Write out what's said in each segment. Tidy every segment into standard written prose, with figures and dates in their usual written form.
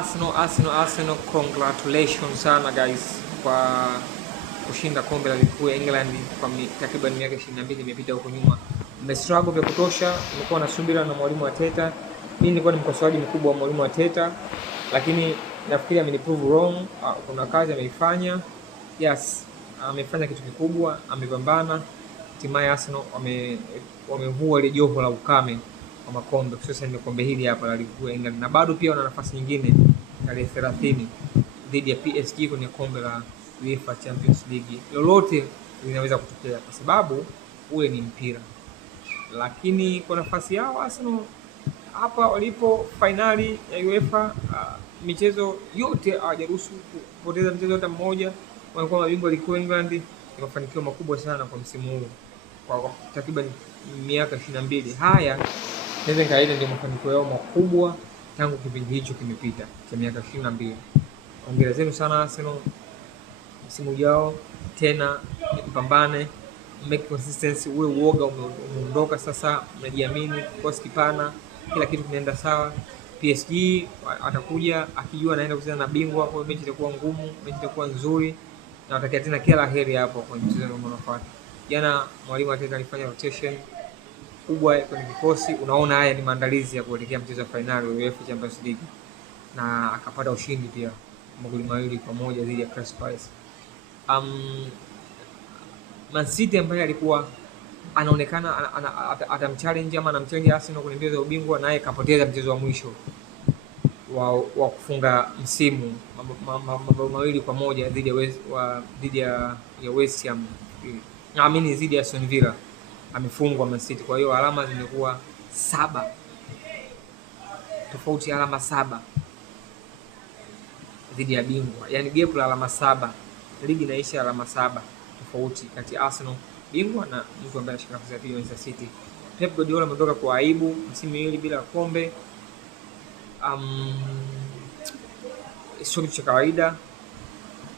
Arsenal, congratulations sana guys kwa kushinda kombe la ligi kuu ya England kwa takriban miaka 22 imepita huko nyuma. Mmestruggle vya kutosha, mlikuwa nasubira na mwalimu Arteta. Mimi nilikuwa ni mkosoaji mkubwa wa mwalimu Arteta, lakini nafikiri ameniprove wrong. Kuna kazi ameifanya. Yes, amefanya kitu kikubwa, amepambana. Hatimaye Arsenal wamevua ile joho la ukame kwa makombe, hususan kombe hili hapa la ligi kuu ya England, na bado pia wana nafasi nyingine tarehe 30 dhidi ya PSG kwenye kombe la UEFA Champions League. Lolote linaweza kutokea kwa sababu ule ni mpira, lakini kwa nafasi yao Arsenal hapa walipo finali ya UEFA, michezo yote hawajaruhusu kupoteza mchezo hata mmoja. Wanakuwa mabingwa ligi kuu ya England. Ni mafanikio makubwa sana kwa msimu huu kwa takriban miaka 22. Haya naweza nikaita ndio mafanikio yao makubwa tangu kipindi hicho kimepita cha miaka 22. Hongera zenu sana Arsenal. Msimu ujao tena mpambane, make consistency, ule uoga umeondoka sasa, mnajiamini, kosi kipana, kila kitu kinaenda sawa. PSG atakuja akijua anaenda kucheza na bingwa, kwa mechi itakuwa ngumu, mechi itakuwa nzuri, na watakia tena kila laheri hapo kwenye mchezo unaofuata. Jana mwalimu Arteta alifanya rotation kubwa kwenye kikosi. Unaona haya ni maandalizi ya kuelekea mchezo wa finali wa UEFA Champions League, na akapata ushindi pia magoli 2-1 dhidi ya Crystal Palace. Man City ambaye alikuwa anaonekana atamchallenge ama anamchallenge Arsenal kwenye mbio za ubingwa, naye kapoteza mchezo wa mwisho wa kufunga msimu mabao 2-1 dhidi ya West Ham, naamini dhidi ya Aston Villa amefungwa Man City. Kwa hiyo alama zimekuwa 7, tofauti alama 7 dhidi ya bingwa, yani gap la alama 7, ligi inaisha alama 7 tofauti kati ya Arsenal bingwa na mtu ambaye anashika nafasi ya pili, Manchester City. Pep Guardiola ametoka kwa aibu msimu huu bila kombe. Sio kitu cha kawaida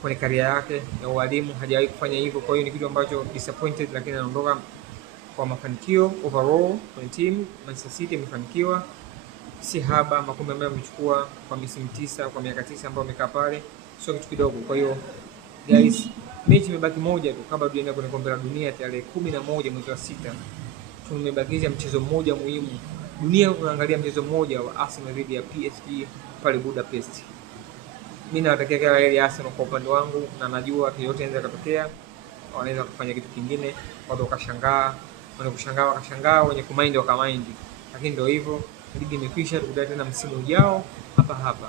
kwenye career yake ya ualimu, hajawahi kufanya hivyo. Kwa hiyo ni kitu ambacho disappointed, lakini anaondoka kwa mafanikio overall kwenye team. Manchester City amefanikiwa, si haba. Makombe ambayo amechukua kwa misimu 9, kwa miaka 9 ambayo amekaa pale, sio kitu kidogo. Kwa hiyo guys, mechi imebaki moja tu kabla tuende kwenye kombe la dunia tarehe 11 mwezi wa 6. Tumebakisha mchezo mmoja muhimu. Dunia unaangalia mchezo mmoja wa Arsenal dhidi ya PSG pale Budapest. Mimi nawatakia kila la heri Arsenal kwa upande wangu, na najua yote yanaweza kutokea. Wanaweza kufanya kitu kingine, watu wakashangaa, wakashangaa, wenye kumind wakamind. Lakini ndio hivyo, ligi imekwisha. Tukutane tena msimu ujao hapa hapa.